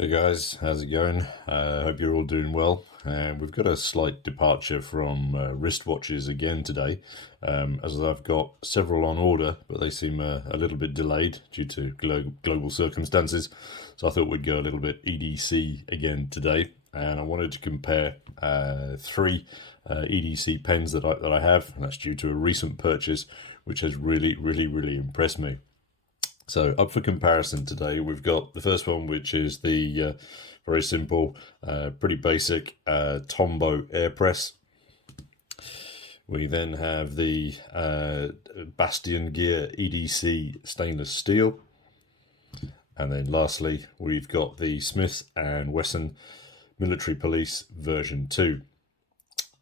Hey guys, how's it going? Hope you're all doing well. We've got a slight departure from wristwatches again today, as I've got several on order, but they seem a little bit delayed due to global circumstances. So I thought we'd go a little bit EDC again today, and I wanted to compare three EDC pens that I have, and that's due to a recent purchase, which has really impressed me. So up for comparison today, we've got the first one, which is the very simple, pretty basic Tombow Airpress. We then have the Bastion Gear EDC stainless steel. And then lastly, we've got the Smith and Wesson Military Police version 2.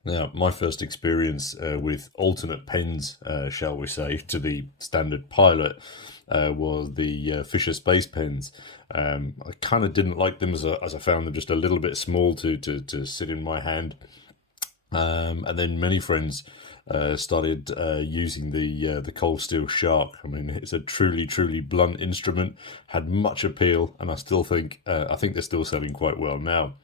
Now, my first experience with alternate pens, shall we say, to the standard pilot was the Fisher Space pens. I kind of didn't like them as I found them just a little bit small to sit in my hand. And then many friends started using the Cold Steel Shark. I mean, it's a truly blunt instrument, had much appeal, and I think they're still selling quite well now.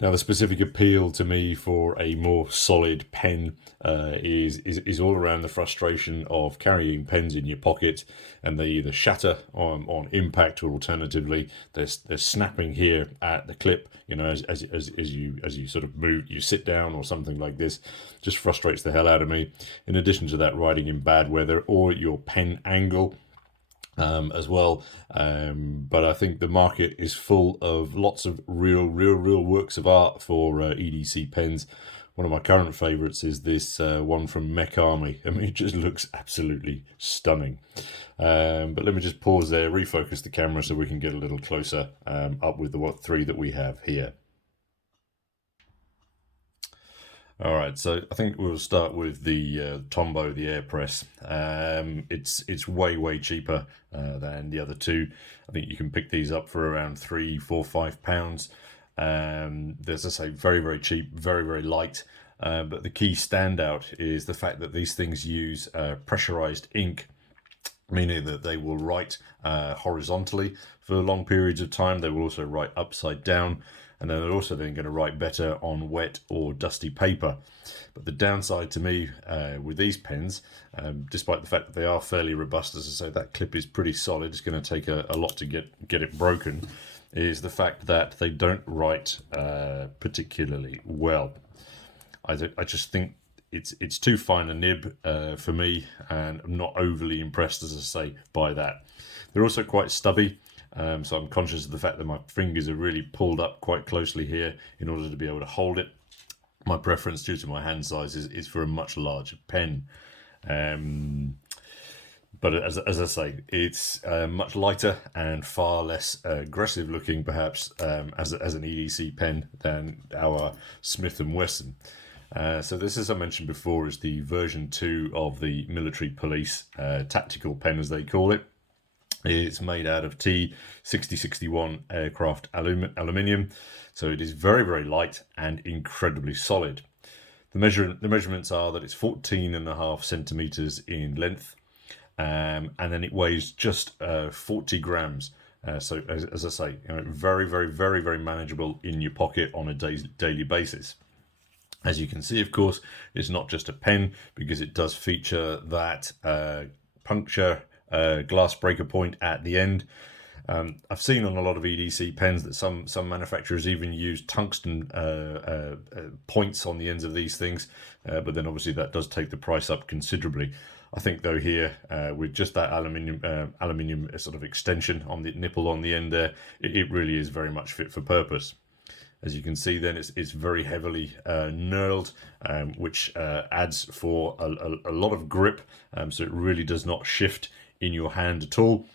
Now, the specific appeal to me for a more solid pen is all around the frustration of carrying pens in your pocket, and they either shatter on impact, or alternatively they're snapping here at the clip. You know, as you sort of move, you sit down or something like this, just frustrates the hell out of me. In addition to that, riding in bad weather or your pen angle. As well, but I think the market is full of lots of real works of art for EDC pens. One of my current favourites is this one from Mech Army. I mean, it just looks absolutely stunning. But let me just pause there, refocus the camera so we can get a little closer up with the three that we have here. All right, so I think we'll start with the Tombow, the Airpress. It's way cheaper than the other two. I think you can pick these up for around £3, £4, £5. As I say, very cheap, very light. But the key standout is the fact that these things use pressurized ink, meaning that they will write horizontally for long periods of time. They will also write upside down, and then they're also then going to write better on wet or dusty paper. But the downside to me with these pens, despite the fact that they are fairly robust, as I say, that clip is pretty solid, it's going to take a lot to get it broken, is the fact that they don't write particularly well. I just think it's too fine a nib for me, and I'm not overly impressed, as I say, by that. They're also quite stubby, so I'm conscious of the fact that my fingers are really pulled up quite closely here in order to be able to hold it. My preference, due to my hand size, is for a much larger pen. But as I say, it's much lighter and far less aggressive looking, perhaps, as an EDC pen than our Smith & Wesson. So this, as I mentioned before, is the version 2 of the Military Police tactical pen, as they call it. It's made out of T6061 aircraft aluminium, so it is very light and incredibly solid. The measurements are that it's 14.5 centimeters in length, and then it weighs just 40 grams. So as I say, you know, very manageable in your pocket on a daily basis. As you can see, of course, it's not just a pen, because it does feature that puncture glass breaker point at the end. I've seen on a lot of EDC pens that some manufacturers even use tungsten points on the ends of these things, but then obviously that does take the price up considerably. I think though here, with just that aluminium sort of extension on the nipple on the end there, it really is very much fit for purpose. As you can see then, it's very heavily knurled, which adds for a lot of grip, so it really does not shift in your hand at all.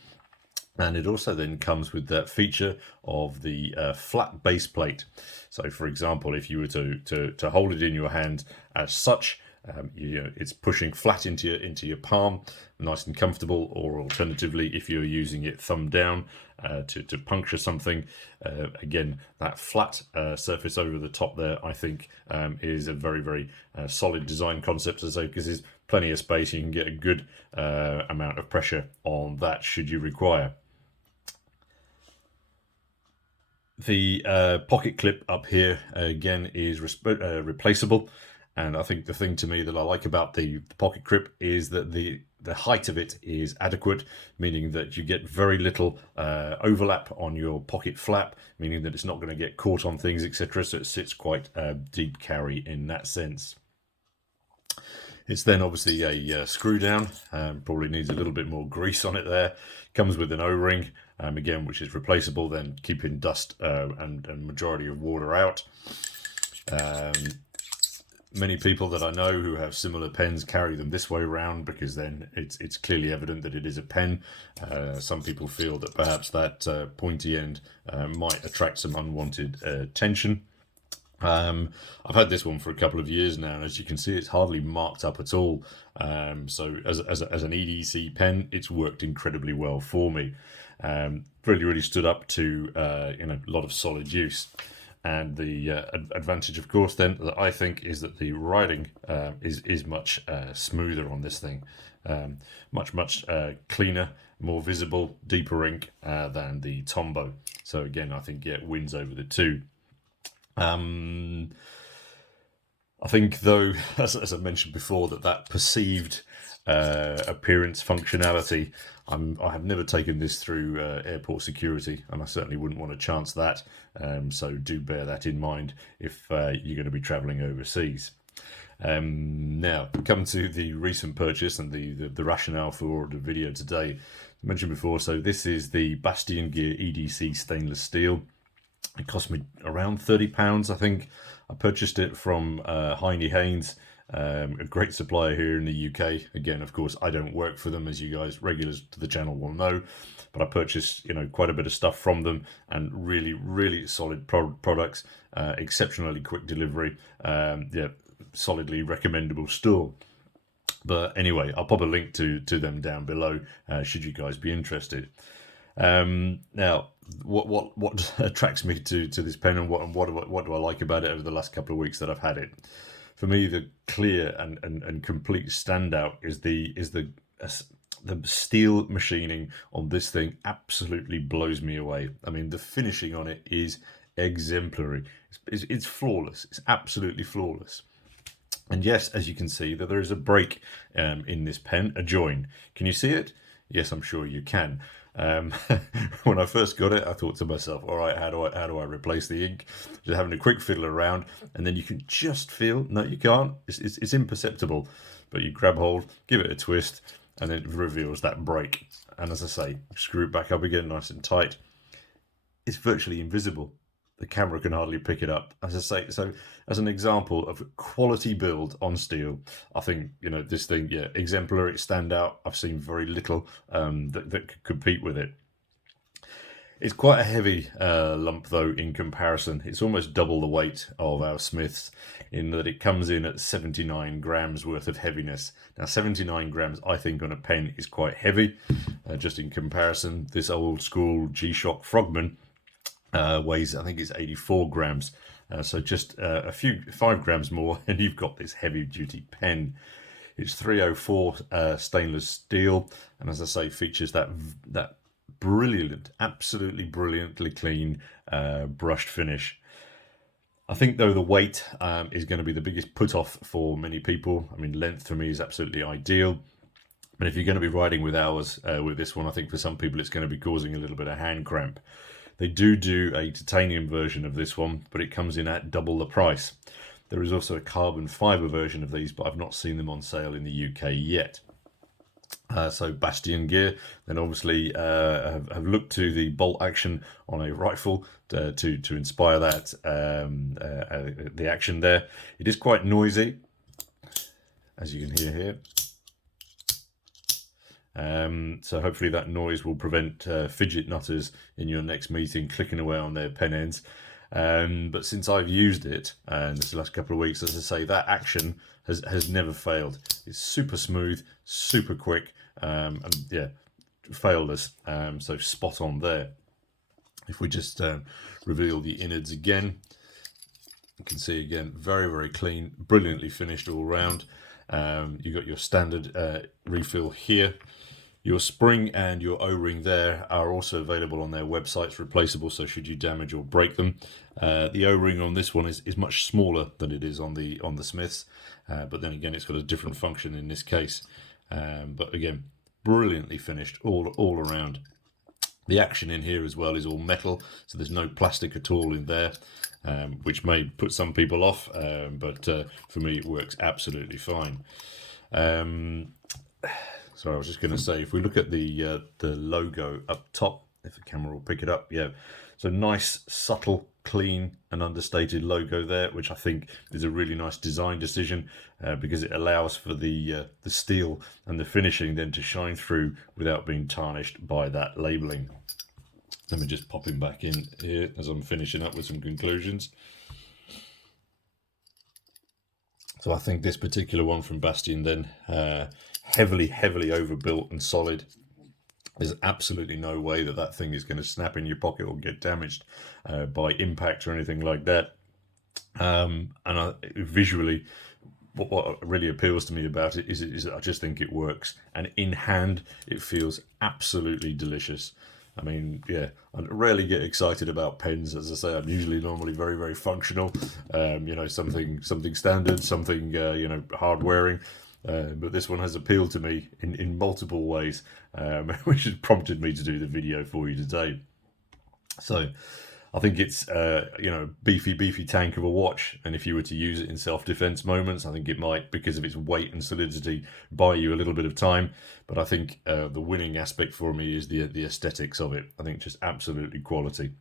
And it also then comes with that feature of the flat base plate. So for example, if you were to hold it in your hand as such, it's pushing flat into your palm, nice and comfortable. Or alternatively, if you're using it thumb down to puncture something, again, that flat surface over the top there, I think, is a very solid design concept, as I say, because there's plenty of space. You can get a good amount of pressure on that should you require. The pocket clip up here again is replaceable, and I think the thing to me that I like about the pocket clip is that the height of it is adequate, meaning that you get very little overlap on your pocket flap, meaning that it's not going to get caught on things, etc. So it sits quite deep carry in that sense. It's then obviously a screw down, probably needs a little bit more grease on it there. Comes with an O-ring, again, which is replaceable, then keeping dust and majority of water out. Many people that I know who have similar pens carry them this way around because then it's clearly evident that it is a pen. Some people feel that perhaps that pointy end might attract some unwanted attention. I've had this one for a couple of years now, and as you can see, it's hardly marked up at all. So as an EDC pen, it's worked incredibly well for me. Really stood up to a lot of solid use. And the advantage, of course, then that I think is that the writing is much smoother on this thing, much cleaner, more visible, deeper ink than the Tombow. So again, I think it wins over the two. I think, though, as I mentioned before, that perceived appearance functionality, I have never taken this through airport security, and I certainly wouldn't want to chance that. So do bear that in mind if you're going to be travelling overseas. Now, come to the recent purchase and the rationale for the video today. I mentioned before, so this is the Bastion Gear EDC stainless steel. It cost me around £30, I think. I purchased it from Heine Haynes, a great supplier here in the UK. Again, of course, I don't work for them, as you guys regulars to the channel will know, but I purchased quite a bit of stuff from them, and really solid products, exceptionally quick delivery. Yeah, solidly recommendable store. But anyway, I'll pop a link to them down below should you guys be interested. Now, what attracts me to this pen, and what do I like about it over the last couple of weeks that I've had it? For me, the clear and complete standout is the steel machining on this thing absolutely blows me away. I mean, the finishing on it is exemplary. It's flawless. It's absolutely flawless. And yes, as you can see, that there is a break in this pen, a join. Can you see it? Yes, I'm sure you can. When I first got it, I thought to myself, all right, how do I replace the ink? Just having a quick fiddle around, and then you can just feel, no, you can't. It's imperceptible, but you grab hold, give it a twist, and then it reveals that break. And as I say, screw it back up again, nice and tight. It's virtually invisible. The camera can hardly pick it up. As I say, so as an example of quality build on steel, I think this thing, yeah, exemplary, standout. I've seen very little that could compete with it. It's quite a heavy lump, though, in comparison. It's almost double the weight of our Smiths, in that it comes in at 79 grams worth of heaviness. Now, 79 grams, I think, on a pen is quite heavy. Just in comparison, this old school G-Shock Frogman weighs, I think it's 84 grams. So just 5 grams more, and you've got this heavy-duty pen. It's 304 stainless steel, and as I say, features that brilliant, absolutely brilliantly clean brushed finish. I think, though, the weight is going to be the biggest put-off for many people. I mean, length for me is absolutely ideal. But if you're going to be riding with hours with this one, I think for some people it's going to be causing a little bit of hand cramp. They do a titanium version of this one, but it comes in at double the price. There is also a carbon fibre version of these, but I've not seen them on sale in the UK yet. So Bastion Gear, then obviously have looked to the bolt action on a rifle to inspire that the action there. It is quite noisy, as you can hear here. So hopefully that noise will prevent fidget nutters in your next meeting clicking away on their pen ends. But since I've used it, and this last couple of weeks, as I say, that action has never failed. It's super smooth, super quick, and yeah, failless. So spot on there. If we just reveal the innards again, you can see again, very clean, brilliantly finished all round. You've got your standard refill here. Your spring and your O-ring there are also available on their websites, replaceable, so should you damage or break them. The O-ring on this one is much smaller than it is on the Smiths, but then again it's got a different function in this case. But again, brilliantly finished all around. The action in here as well is all metal, so there's no plastic at all in there, which may put some people off, but for me it works absolutely fine. So I was just going to say, if we look at the logo up top, if the camera will pick it up, yeah. So nice, subtle, clean and understated logo there, which I think is a really nice design decision because it allows for the steel and the finishing then to shine through without being tarnished by that labelling. Let me just pop him back in here as I'm finishing up with some conclusions. So I think this particular one from Bastion then, heavily overbuilt and solid. There's absolutely no way that thing is going to snap in your pocket or get damaged by impact or anything like that. And visually, what really appeals to me about it is I just think it works. And in hand, it feels absolutely delicious. I mean, yeah, I rarely get excited about pens. As I say, I'm usually normally very functional. You know, something standard, something you know, hard wearing. But this one has appealed to me in multiple ways, which has prompted me to do the video for you today. So I think it's you know, beefy tank of a watch, and if you were to use it in self-defense moments, I think it might, because of its weight and solidity, buy you a little bit of time. But I think the winning aspect for me is the aesthetics of it. I think just absolutely quality.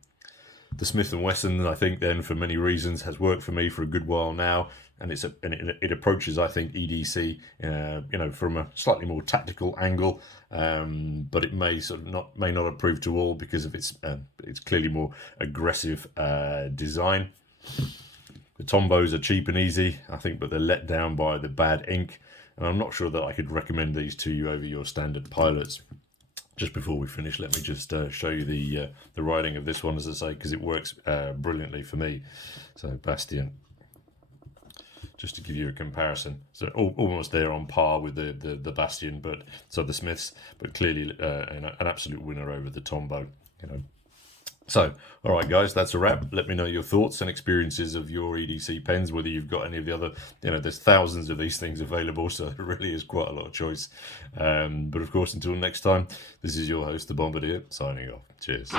The Smith & Wesson, I think, then, for many reasons, has worked for me for a good while now, and it approaches, I think, EDC, you know, from a slightly more tactical angle, but it may not approve to all because of its clearly more aggressive design. The Tombows are cheap and easy, I think, but they're let down by the bad ink, and I'm not sure that I could recommend these to you over your standard pilots. Just before we finish, let me just show you the writing of this one, as I say, because it works brilliantly for me. So Bastion, just to give you a comparison, so almost there on par with the Bastion, but so the Smiths, but clearly an absolute winner over the Tombow, you know. So, all right, guys, that's a wrap. Let me know your thoughts and experiences of your EDC pens, whether you've got any of the other, you know, there's thousands of these things available, so there really is quite a lot of choice. But of course, until next time, this is your host, the Bombardier, signing off. Cheers.